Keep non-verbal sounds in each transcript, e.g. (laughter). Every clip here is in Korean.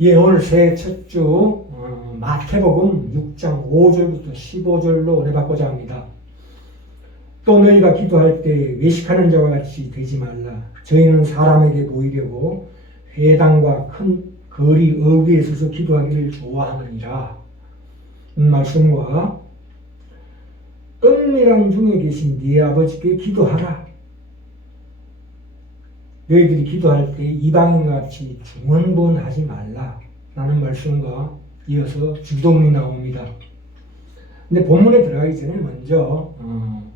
예, 오늘 새해 첫 주 어, 마태복음 6장 5절부터 15절로 은혜 받고자 합니다. 또 너희가 기도할 때 외식하는 자와 같이 되지 말라. 저희는 사람에게 보이려고 회당과 큰 거리 어귀에 서서 기도하기를 좋아하느니라. 이 말씀과 은밀한 중에 계신 네 아버지께 기도하라. 너희들이 기도할 때 이방인과 같이 중언부언하지 말라. 라는 말씀과 이어서 주동이 나옵니다. 근데 본문에 들어가기 전에 먼저 어,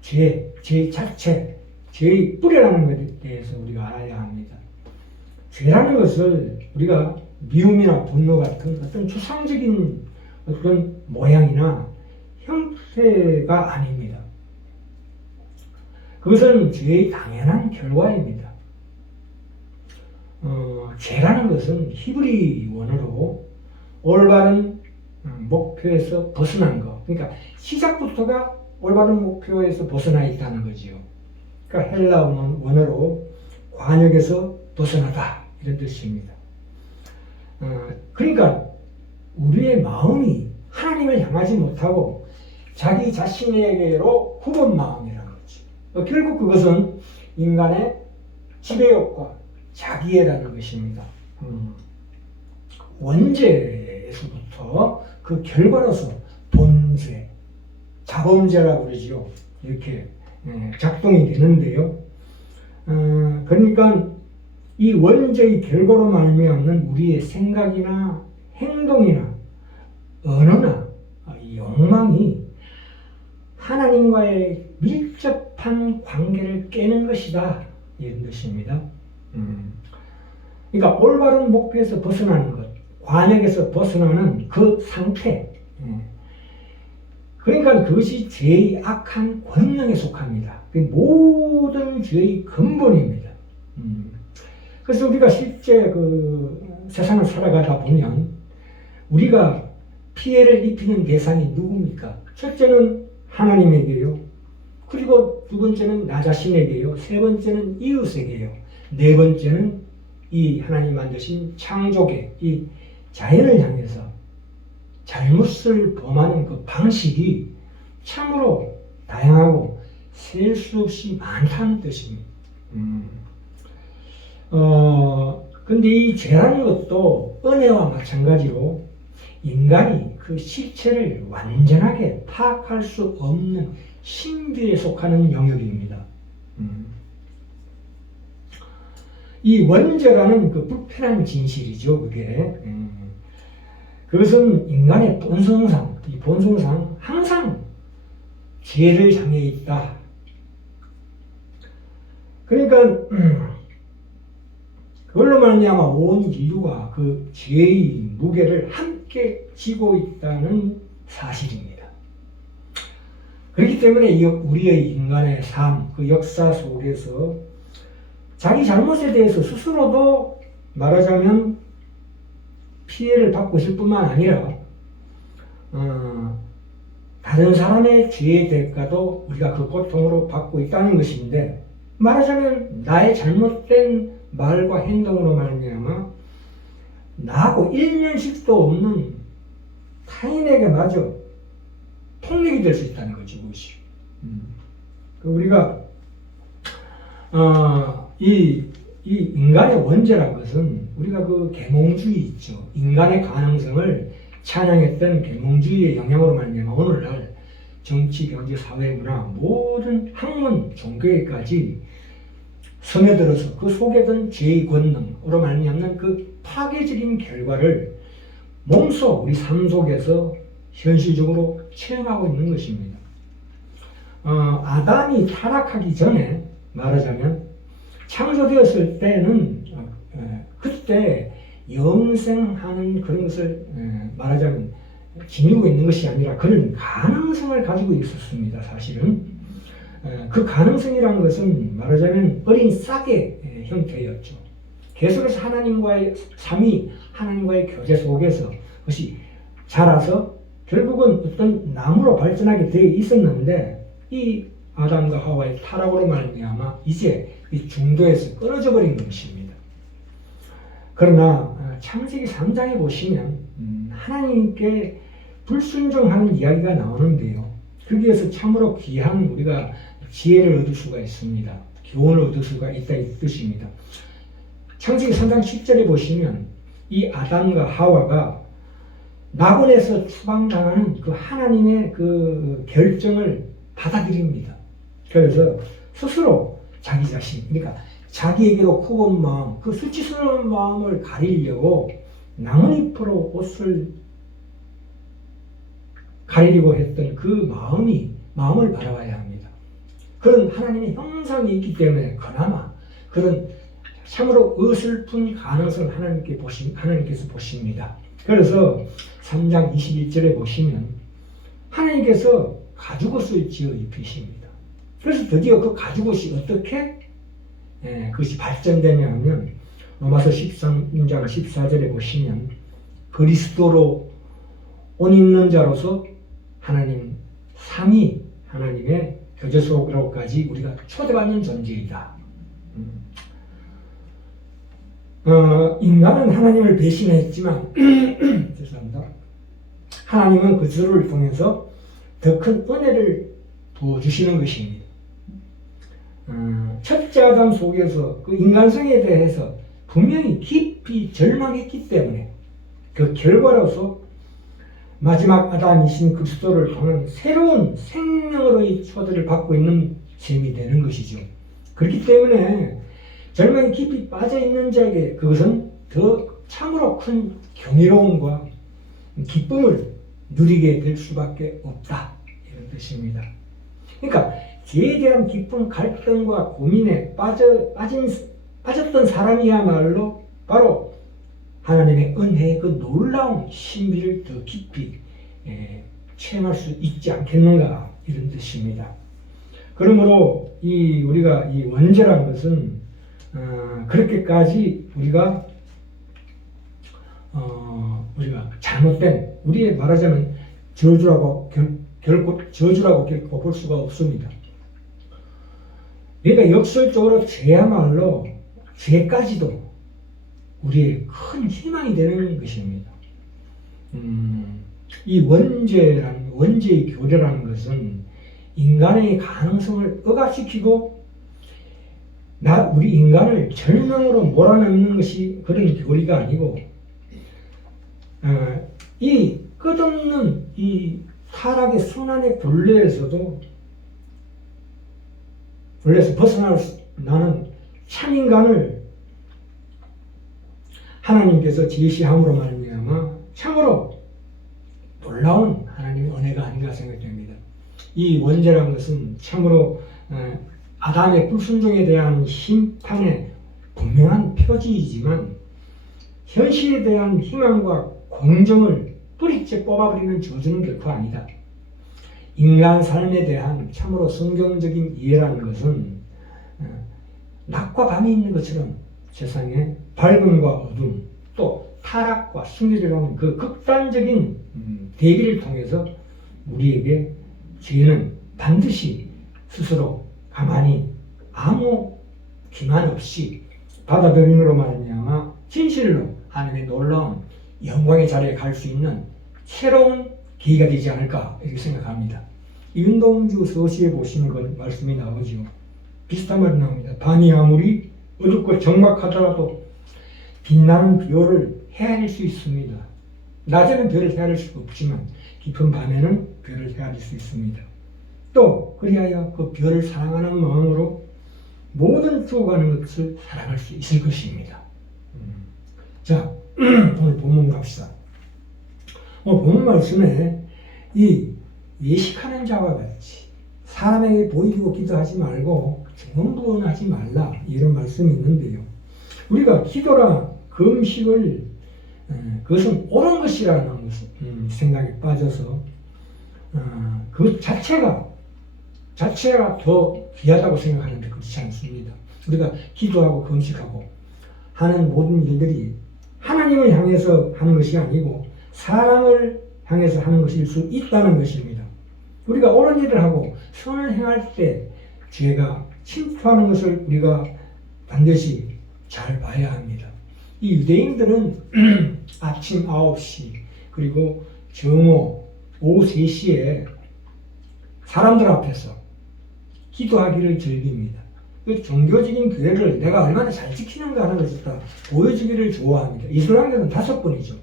죄, 죄 자체, 죄의 뿌리라는 것에 대해서 우리가 알아야 합니다. 죄라는 것을 우리가 미움이나 분노 같은 어떤 추상적인 어떤 모양이나 형태가 아닙니다. 그것은 죄의 당연한 결과입니다. 어, 죄라는 것은 히브리 원어로 올바른 음, 목표에서 벗어난 것. 그러니까 시작부터가 올바른 목표에서 벗어나 있다는 거지요. 그러니까 헬라 원- 원어로 관역에서 벗어나다 이런 뜻입니다. 어, 그러니까 우리의 마음이 하나님을 향하지 못하고 자기 자신에게로 굽은 마음이라는 거지. 어, 결국 그것은 인간의 지배욕과 자기애라는 것입니다. 음, 원죄에서부터 그 결과로서 본죄, 자범죄라고 그러지요. 이렇게 예, 작동이 되는데요. 어, 그러니까 이 원죄의 결과로 말미암는 우리의 생각이나 행동이나 언어나 이 욕망이 하나님과의 밀접한 관계를 깨는 것이다 이런 뜻입니다. 음. 그러니까 올바른 목표에서 벗어나는 것, 관역에서 벗어나는 그 상태. 예. 그러니까 그것이 죄의 악한 권능에 속합니다. 그 모든 죄의 근본입니다. 음. 그래서 우리가 실제 그 세상을 살아가다 보면 우리가 피해를 입히는 대상이 누굽니까? 첫째는 하나님에게요. 그리고 두 번째는 나 자신에게요. 세 번째는 이웃에게요. 네 번째는 이 하나님 만드신 창조계, 이 자연을 향해서 잘못을 범하는 그 방식이 참으로 다양하고 셀 수 없이 많다는 뜻입니다. 음. 어, 근데 이 죄라는 것도 은혜와 마찬가지로 인간이 그 실체를 완전하게 파악할 수 없는 신비에 속하는 영역입니다. 음. 이 원죄라는 그 불편한 진실이죠, 그게. 음. 그것은 인간의 본성상, 이 본성상 항상 죄를 향해 있다. 그러니까 음, 그걸로 말미암아 온 인류가 그 죄의 무게를 함께 지고 있다는 사실입니다. 그렇기 때문에 이 우리의 인간의 삶, 그 역사 속에서 자기 잘못에 대해서 스스로도 말하자면 피해를 받고 있을 뿐만 아니라 어, 다른 사람의 죄의 대가도 우리가 그 고통으로 받고 있다는 것인데 말하자면 나의 잘못된 말과 행동으로 말미암아 나하고 일면식도 없는 타인에게 마저 폭력이 될 수 있다는 거죠, 그것이. 음. 그 우리가 어, 이, 이 인간의 원죄란 것은 우리가 그 계몽주의 있죠. 인간의 가능성을 찬양했던 계몽주의의 영향으로 말미암아 오늘날 정치, 경제, 사회, 문화 모든 학문, 종교에까지 스며들어서 그 속에 든 죄의 권능으로 말미암는 그 파괴적인 결과를 몸소 우리 삶 속에서 현실적으로 체험하고 있는 것입니다. 어, 아담이 타락하기 전에 말하자면 창조되었을 때는 어, 에, 그때 영생하는 그런 것을 에, 말하자면 지니고 있는 것이 아니라 그런 가능성을 가지고 있었습니다. 사실은 에, 그 가능성이라는 것은 말하자면 어린 싹의 에, 형태였죠. 계속해서 하나님과의 삼위 하나님과의 교제 속에서 그것이 자라서 결국은 어떤 나무로 발전하게 되어 있었는데 이 아담과 하와의 타락으로 말미암아 이제 이 중도에서 끊어져 버린 것입니다. 그러나 어, 창세기 3장에 보시면 음, 하나님께 불순종하는 이야기가 나오는데요. 거기에서 참으로 귀한 우리가 지혜를 얻을 수가 있습니다. 교훈을 얻을 수가 있다 이 뜻입니다. 창세기 3장 10절에 보시면 이 아담과 하와가 낙원에서 추방당하는 그 하나님의 그 결정을 받아들입니다. 그래서 스스로 자기 자신, 그러니까 자기에게로 코온 마음, 그 수치스러운 마음을 가리려고 나뭇잎으로 옷을 가리려고 했던 그 마음이 마음을 바라봐야 합니다. 그런 하나님의 형상이 있기 때문에 그나마 그런 참으로 어설픈 가능성을 하나님께 보시, 하나님께서 보십니다. 그래서 3장 21절에 보시면 하나님께서 가죽옷을 지어 입히십니다. 그래서 드디어 그 가죽옷이 어떻게 예, 그것이 발전되냐 하면 로마서 13장 14절에 보시면 그리스도로 옷 입는 자로서 하나님 삼위 하나님의 교제소로까지 우리가 초대받는 존재이다. 음. 어, 인간은 하나님을 배신했지만 (clears throat) 죄송합니다. 하나님은 그들을 통해서 더 큰 은혜를 부어주시는 것입니다. 어, 첫째 아담 속에서 그 인간성에 대해서 분명히 깊이 절망했기 때문에 그 결과로서 마지막 아담이신 그리스도를 통한 새로운 생명으로의 초대를 받고 있는 셈이 되는 것이죠. 그렇기 때문에 절망이 깊이 빠져 있는 자에게 그것은 더 참으로 큰 경이로움과 기쁨을 누리게 될 수밖에 없다. 이런 뜻입니다. 그러니까 죄에 대한 깊은 갈등과 고민에 빠져, 빠진, 빠졌던 사람이야말로 바로 하나님의 은혜의 그 놀라운 신비를 더 깊이 예, 체험할 수 있지 않겠는가 이런 뜻입니다. 그러므로 이 우리가 이 원죄라는 것은 어, 그렇게까지 우리가 어, 우리가 잘못된 우리의 말하자면 저주라고 결, 결코 저주라고 볼 수가 없습니다. 그러니까 역설적으로 죄야말로 죄까지도 우리의 큰 희망이 되는 것입니다. 음, 이 원죄란 원죄의 교례라는 것은 인간의 가능성을 억압시키고 나 우리 인간을 절망으로 몰아넣는 것이 그런 교리가 아니고 어, 이 끝없는 이 타락의 순환의 굴레에서도 굴레에서 벗어나는 참 인간을 하나님께서 제시함으로 말미암아 참으로 놀라운 하나님의 은혜가 아닌가 생각됩니다. 이 원죄라는 것은 참으로 어, 아담의 불순종에 대한 심판의 분명한 표지이지만 현실에 대한 희망과 공정을 뿌리째 뽑아버리는 저주는 결코 아니다. 인간 삶에 대한 참으로 성경적인 이해라는 것은 어, 낮과 밤이 있는 것처럼 세상에 밝음과 어둠 또 타락과 승리라는 그 극단적인 음, 대비를 통해서 우리에게 죄는 반드시 스스로 가만히 아무 기만 없이 받아들임으로 말미암아 진실로 하나님의 놀라운 영광의 자리에 갈 수 있는 새로운 계기가 되지 않을까 이렇게 생각합니다. 윤동주 서시에 보시는 것 말씀이 나오죠. 비슷한 말이 나옵니다. 밤이 아무리 어둡고 적막하더라도 빛나는 별을 헤아릴 수 있습니다. 낮에는 별을 헤아릴 수가 없지만 깊은 밤에는 별을 헤아릴 수 있습니다. 또 그리하여 그 별을 사랑하는 마음으로 모든 죽어가는 것을 사랑할 수 있을 것입니다. 음. 자, (clears throat) 오늘 본문 갑시다. 오늘 본문 말씀에 이 예식하는 자와 같이 사람에게 보이고 기도하지 말고 중언부언하지 말라 이런 말씀이 있는데요. 우리가 기도라 금식을 그것은 옳은 것이라는 음, 생각에 빠져서 어, 그 자체가 자체가 더 귀하다고 생각하는데 그렇지 않습니다. 우리가 기도하고 금식하고 하는 모든 일들이 하나님을 향해서 하는 것이 아니고 사람을 향해서 하는 것일 수 있다는 것입니다. 우리가 옳은 일을 하고 선을 행할 때 죄가 침투하는 것을 우리가 반드시 잘 봐야 합니다. 이 유대인들은 (clears throat) 아침 9시 그리고 정오 오후 3시에 사람들 앞에서 기도하기를 즐깁니다. 그 종교적인 교회를 내가 얼마나 잘 지키는가 하는 것을 다 보여주기를 좋아합니다. 이슬람교는 다섯 번이죠.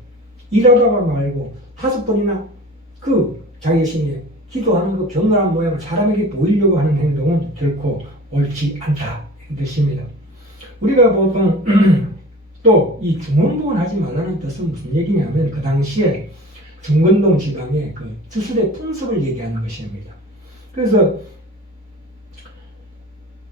일하다가 말고 다섯 번이나 그 자기 신에 기도하는 그 격렬한 모양을 사람에게 보이려고 하는 행동은 결코 옳지 않다. 이 뜻입니다. 우리가 보통 (clears throat) 또 이 중원부원 하지 말라는 뜻은 무슨 얘기냐면 그 당시에 중건동 지방의 그 주술의 풍습을 얘기하는 것입니다. 그래서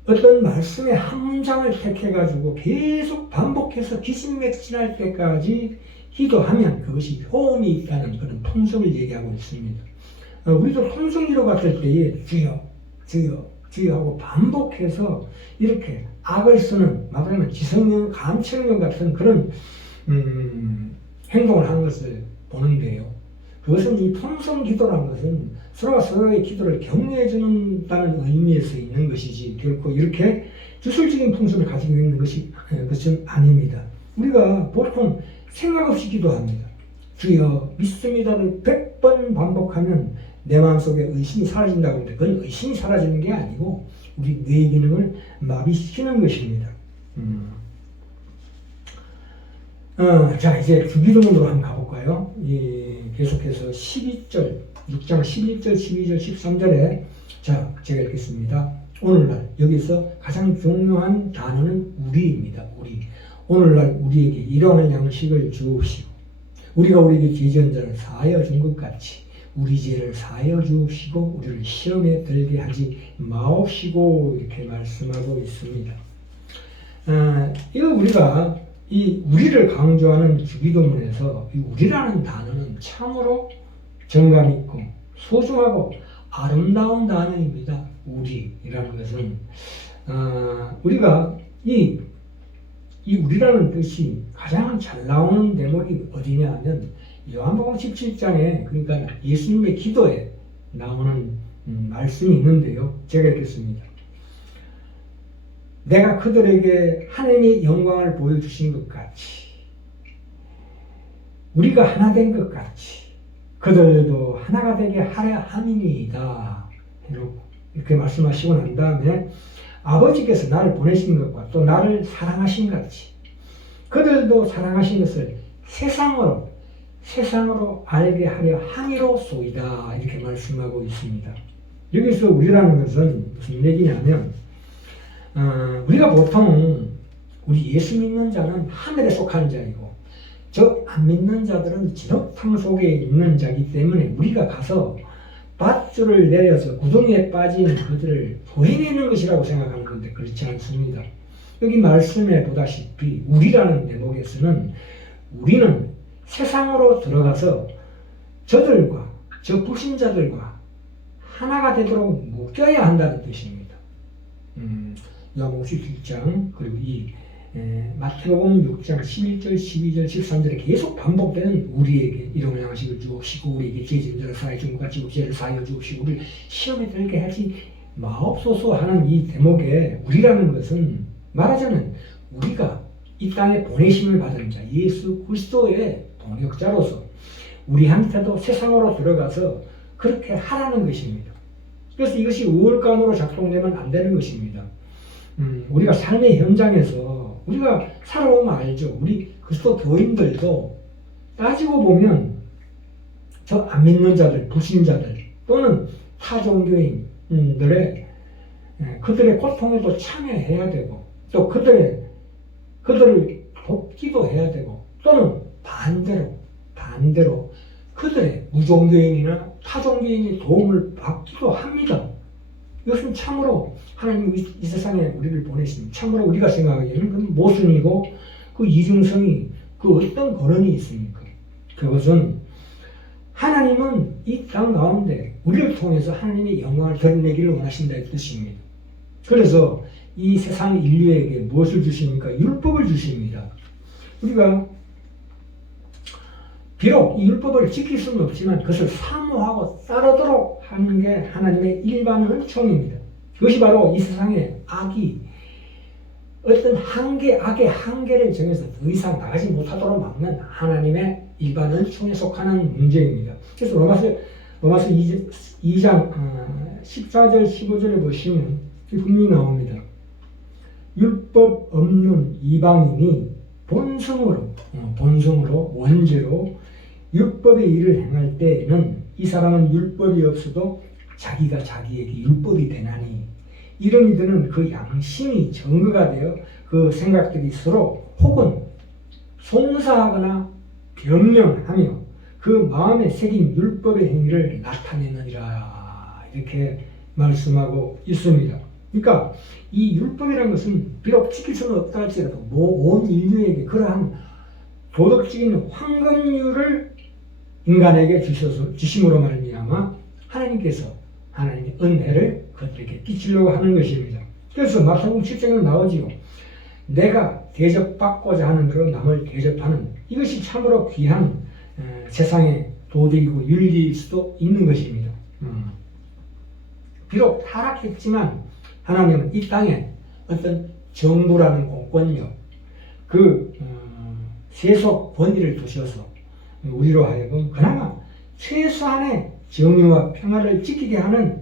어떤 말씀의 한 문장을 택해가지고 계속 반복해서 기신맥진할 때까지 기도하면 그것이 효험이 있다는 그런 통성을 얘기하고 있습니다. 어, 우리도 통성기도 갔을 때에 주여, 주여, 주여 하고 반복해서 이렇게 악을 쓰는 말하자면 지성령, 감청령 같은 그런 음, 행동을 하는 것을 보는데요. 그것은 이 통성 기도라는 것은 서로가 서로의 기도를 격려해 준다는 의미에서 있는 것이지 결코 이렇게 주술적인 풍습을 가지고 있는 것이 예, 것은 아닙니다. 우리가 보통 생각 없이 기도합니다. 주여 믿습니다를 100번 반복하면 내 마음속에 의심이 사라진다고 하는데 그건 의심이 사라지는 게 아니고 우리 뇌 기능을 마비시키는 것입니다. 음. 어, 자 이제 주기도문으로 한번 가볼까요? 예, 계속해서 12절 6장 11절 12절 13절에 자 제가 읽겠습니다. 오늘날 여기서 가장 중요한 단어는 우리입니다. 우리 오늘날 우리에게 일하는 양식을 주옵시고 우리가 우리에게 죄지은 자를 사하여 준 것 같이 우리 죄를 사하여 주옵시고 우리를 시험에 들게 하지 마옵시고 이렇게 말씀하고 있습니다. 아, 이거 우리가 이 우리를 강조하는 주기도문에서 이 우리라는 단어는 참으로 정감 있고 소중하고 아름다운 단어입니다. 우리이라는 것은 어, 우리가 이, 이 우리라는 뜻이 가장 잘 나오는 대목이 어디냐 하면 요한복음 17장에 그러니까 예수님의 기도에 나오는 음, 말씀이 있는데요. 제가 읽겠습니다. 내가 그들에게 하나님의 영광을 보여주신 것 같이 우리가 하나 된 것 같이 그들도 하나가 되게 하려 함이니이다. 이렇게 말씀하시고 난 다음에 아버지께서 나를 보내신 것과 또 나를 사랑하신 같이 그들도 사랑하신 것을 세상으로 세상으로 알게 하려 함이로소이다 이렇게 말씀하고 있습니다. 여기서 우리라는 것은 무슨 얘기냐면 어, 우리가 보통 우리 예수 믿는 자는 하늘에 속하는 자이고 저 안 믿는 자들은 진흙탕 속에 있는 자기 때문에 우리가 가서 밧줄을 내려서 구덩이에 빠진 그들을 보해내는 것이라고 생각하는 건데 그렇지 않습니다. 여기 말씀에 보다시피 우리라는 대목에서는 우리는 세상으로 들어가서 저들과 저 불신자들과 하나가 되도록 묶여야 한다는 뜻입니다. 음, 요한복음 17장 그리고 이 에, 마태복음 6장 11절, 12절, 13절에 계속 반복되는 우리에게 이런 양식을 주옵시고 우리에게 죄진 자를 사하여 준것 같이 죄를 사하여 주옵시고 우리를 시험에 들게 하지 마옵소서 하는 이 대목에 우리라는 것은 말하자면 우리가 이 땅에 보내심을 받은 자 예수 그리스도의 동역자로서 우리한테도 세상으로 들어가서 그렇게 하라는 것입니다. 그래서 이것이 우월감으로 작동되면 안 되는 것입니다. 음, 우리가 삶의 현장에서 우리가 살아오면 알죠. 우리 그리스도 교인들도 따지고 보면 저 안 믿는 자들, 불신자들 또는 타 종교인들의 예, 그들의 고통에도 참여해야 되고 또 그들의 그들을 돕기도 해야 되고 또는 반대로 반대로 그들의 무종교인이나 타종교인의 도움을 받기도 합니다. 이것은 참으로 하나님 이 세상에 우리를 보내신 참으로 우리가 생각하기에는 그 모순이고 그 이중성이 그 어떤 거론이 있습니까? 그것은 하나님은 이 땅 가운데 우리를 통해서 하나님의 영광을 드러내기를 원하신다 이 뜻입니다. 그래서 이 세상 인류에게 무엇을 주십니까? 율법을 주십니다. 우리가 비록 이 율법을 지킬 수는 없지만 그것을 사모하고 따르도록 하는 게 하나님의 일반 은총입니다. 그것이 바로 이 세상에 악이 어떤 한계, 악의 한계를 정해서 더 이상 나가지 못하도록 막는 하나님의 일반 은총에 속하는 문제입니다. 그래서 로마서, 로마서 2장, 어, 14절, 15절에 보시면 분명히 나옵니다. 율법 없는 이방인이 본성으로, 어, 본성으로, 원죄로 율법의 일을 행할 때에는 이 사람은 율법이 없어도 자기가 자기에게 율법이 되나니 이런 이들은 그 양심이 증거가 되어 그 생각들이 서로 혹은 송사하거나 변명하며 그 마음에 새긴 율법의 행위를 나타내느니라 이렇게 말씀하고 있습니다. 그러니까 이 율법이라는 것은 비록 지킬 수는 없다 할지라도 뭐 온 인류에게 그러한 도덕적인 황금률을 인간에게 주셔서 주심으로 말미암아 하나님께서 하나님의 은혜를 그들에게 끼치려고 하는 것입니다. 그래서 마태복음 7장에 나오지요. 내가 대접받고자 하는 대로 남을 대접하는 이것이 참으로 귀한 에, 세상의 도덕이고 윤리일 수도 있는 것입니다. 음. 비록 타락했지만 하나님은 이 땅에 어떤 정부라는 공권력, 그 어, 세속 권위를 두셔서 우리로 하여금 그나마 최소한의 정의와 평화를 지키게 하는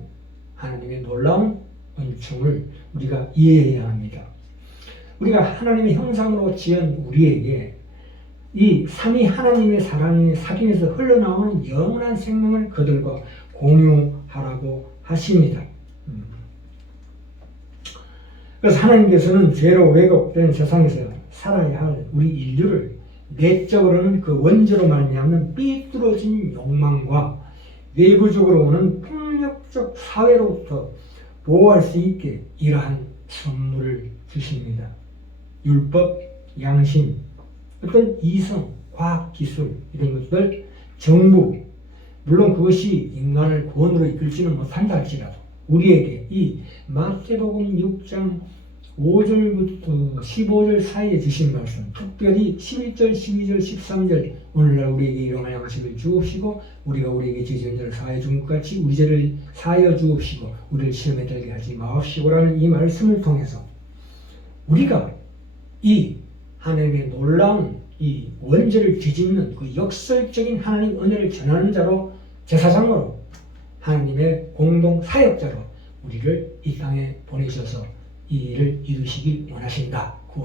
하나님의 놀라운 은총을 우리가 이해해야 합니다. 우리가 하나님의 형상으로 지은 우리에게 이 삼위 하나님의 사랑이 사김에서 흘러나오는 영원한 생명을 그들과 공유하라고 하십니다. 음. 그래서 하나님께서는 죄로 왜곡된 세상에서 살아야 할 우리 인류를 내적으로는 그 원죄로 말미암는 삐뚤어진 욕망과 외부적으로 오는 폭력적 사회로부터 보호할 수 있게 이러한 선물을 주십니다. 율법, 양심, 어떤 이성, 과학, 기술 이런 것들, 정부 물론 그것이 인간을 구원으로 이끌지는 못한다 할지라도 우리에게 이 마태복음 6장 5절부터 15절 사이에 주신 말씀, 특별히 11절, 12절, 13절 오늘날 우리에게 일용할 양식을 주옵시고 우리가 우리에게 지은 죄를 사하여 준것 같이 우리 죄를 사하여 주옵시고 우리를 시험에 들게 하지 마옵시고라는 이 말씀을 통해서 우리가 이 하나님의 놀라운 이 원죄를 뒤집는 그 역설적인 하나님 은혜를 전하는 자로 제사장으로 하나님의 공동 사역자로 우리를 이 땅에 보내셔서 이 일을 이루시길 원하신다.